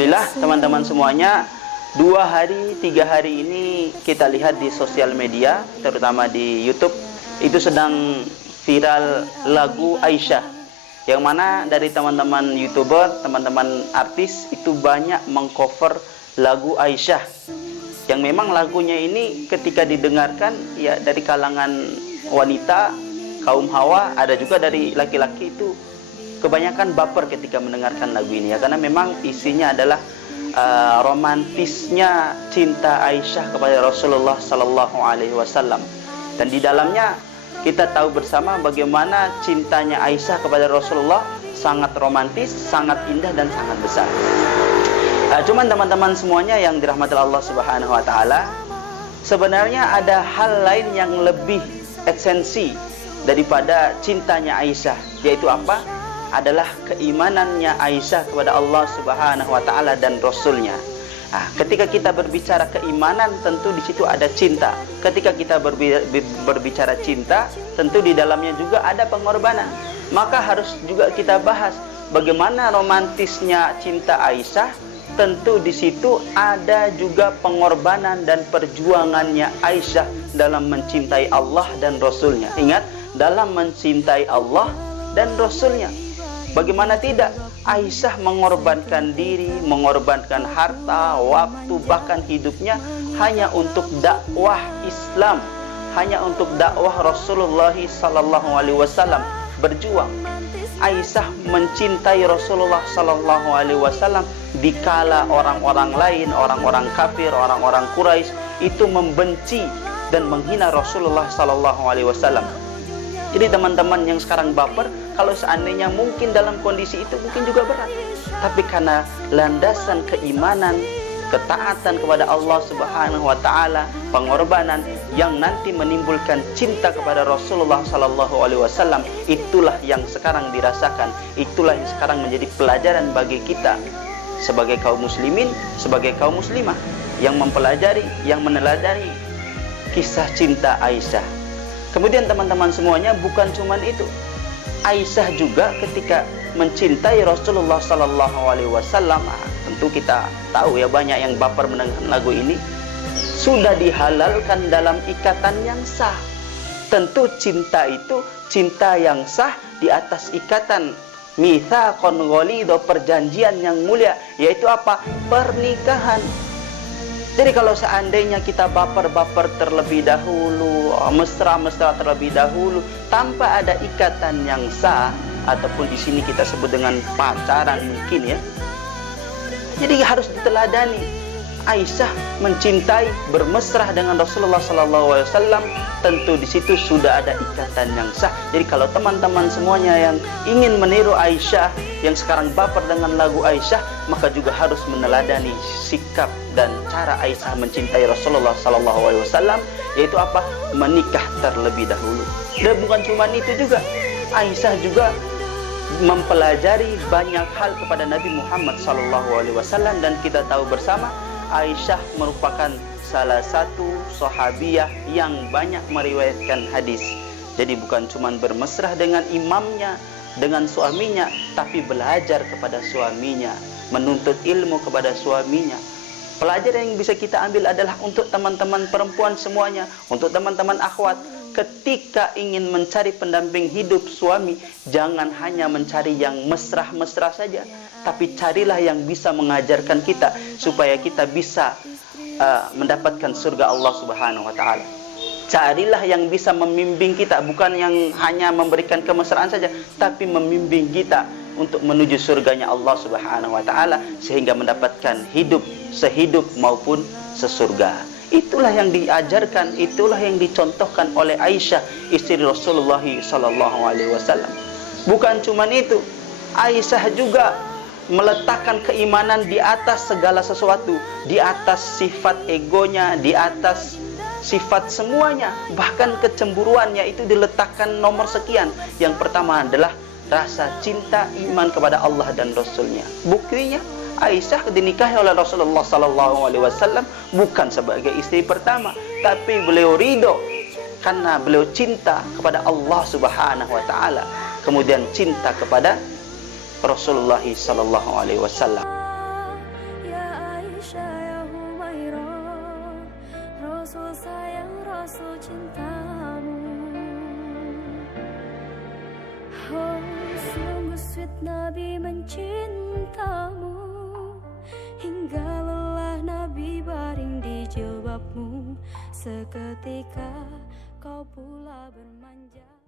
Alhamdulillah teman-teman semuanya, 2-3 hari ini kita lihat di sosial media, terutama di YouTube, itu sedang viral lagu Aisyah, yang mana dari teman-teman YouTuber, teman-teman artis itu banyak mengcover lagu Aisyah, yang memang lagunya ini ketika didengarkan ya dari kalangan wanita, kaum hawa, ada juga dari laki-laki itu kebanyakan baper ketika mendengarkan lagu ini ya, karena memang isinya adalah romantisnya cinta Aisyah kepada Rasulullah Sallallahu Alaihi Wasallam, dan di dalamnya kita tahu bersama bagaimana cintanya Aisyah kepada Rasulullah sangat romantis, sangat indah dan sangat besar. Cuman teman-teman semuanya yang dirahmati Allah Subhanahu Wa Taala, sebenarnya ada hal lain yang lebih esensi daripada cintanya Aisyah, yaitu apa? Adalah keimanannya Aisyah kepada Allah Subhanahu Wa Taala dan Rasulnya. Ketika kita berbicara keimanan, tentu di situ ada cinta. Ketika kita berbicara cinta, tentu di dalamnya juga ada pengorbanan. Maka harus juga kita bahas bagaimana romantisnya cinta Aisyah. Tentu di situ ada juga pengorbanan dan perjuangannya Aisyah dalam mencintai Allah dan Rasulnya. Ingat, dalam mencintai Allah dan Rasulnya. Bagaimana tidak, Aisyah mengorbankan diri, mengorbankan harta, waktu, bahkan hidupnya hanya untuk dakwah Islam, hanya untuk dakwah Rasulullah Sallallahu Alaihi Wasallam, berjuang. Aisyah mencintai Rasulullah Sallallahu Alaihi Wasallam dikala orang-orang lain, orang-orang kafir, orang-orang Quraisy itu membenci dan menghina Rasulullah Sallallahu Alaihi Wasallam. Jadi teman-teman yang sekarang baper, kalau seandainya mungkin dalam kondisi itu mungkin juga berat, tapi karena landasan keimanan, ketaatan kepada Allah Subhanahu Wa Taala, pengorbanan yang nanti menimbulkan cinta kepada Rasulullah Sallallahu Alaihi Wasallam, itulah yang sekarang dirasakan, itulah yang sekarang menjadi pelajaran bagi kita sebagai kaum muslimin, sebagai kaum muslimah yang mempelajari, yang meneladani kisah cinta Aisyah. Kemudian teman-teman semuanya, bukan cuman itu, Aisyah juga ketika mencintai Rasulullah Sallallahu Alaihi Wasallam, tentu kita tahu ya, banyak yang baper mendengar lagu ini, sudah dihalalkan dalam ikatan yang sah. Tentu cinta itu cinta yang sah di atas ikatan mitsaqon ghalidho, perjanjian yang mulia, yaitu apa? Pernikahan. Jadi kalau seandainya kita baper-baper terlebih dahulu, mesra-mesra terlebih dahulu, tanpa ada ikatan yang sah, ataupun di sini kita sebut dengan pacaran mungkin ya. Jadi harus diteladani. Aisyah mencintai, bermesrah dengan Rasulullah Sallallahu Alaihi Wasallam, tentu di situ sudah ada ikatan yang sah. Jadi kalau teman-teman semuanya yang ingin meniru Aisyah, yang sekarang baper dengan lagu Aisyah, maka juga harus meneladani sikap dan cara Aisyah mencintai Rasulullah Sallallahu Alaihi Wasallam, yaitu apa? Menikah terlebih dahulu. Dan bukan cuma itu juga, Aisyah juga mempelajari banyak hal kepada Nabi Muhammad Sallallahu Alaihi Wasallam, dan kita tahu bersama Aisyah merupakan salah satu sahabiyah yang banyak meriwayatkan hadis. Jadi bukan cuma bermesrah dengan imamnya, dengan suaminya, tapi belajar kepada suaminya, menuntut ilmu kepada suaminya. Pelajaran yang bisa kita ambil adalah untuk teman-teman perempuan semuanya, untuk teman-teman akhwat, ketika ingin mencari pendamping hidup suami, jangan hanya mencari yang mesra-mesra saja, tapi carilah yang bisa mengajarkan kita supaya kita bisa mendapatkan surga Allah Subhanahu Wa Taala. Carilah yang bisa membimbing kita, bukan yang hanya memberikan kemesraan saja, tapi membimbing kita untuk menuju surganya Allah Subhanahu Wa Taala, sehingga mendapatkan hidup sehidup maupun sesurga. Itulah yang diajarkan, itulah yang dicontohkan oleh Aisyah, istri Rasulullah Sallallahu Alaihi Wasallam. Bukan cuma itu, Aisyah juga meletakkan keimanan di atas segala sesuatu, di atas sifat egonya, di atas sifat semuanya, bahkan kecemburuannya itu diletakkan nomor sekian. Yang pertama adalah rasa cinta iman kepada Allah dan Rasulnya. Buktinya Aisyah dinikahi oleh Rasulullah Sallallahu Alaihi Wasallam bukan sebagai istri pertama, tapi beliau ridho karena beliau cinta kepada Allah Subhanahu Wa Taala, kemudian cinta kepada Rasulullah Sallallahu Alaihi Wasallam. Rasul sayang, Rasul cintamu. Oh, sungguh sweet Nabi mencintamu, hingga lelah Nabi baring di jilbabmu. Seketika kau pula bermanja.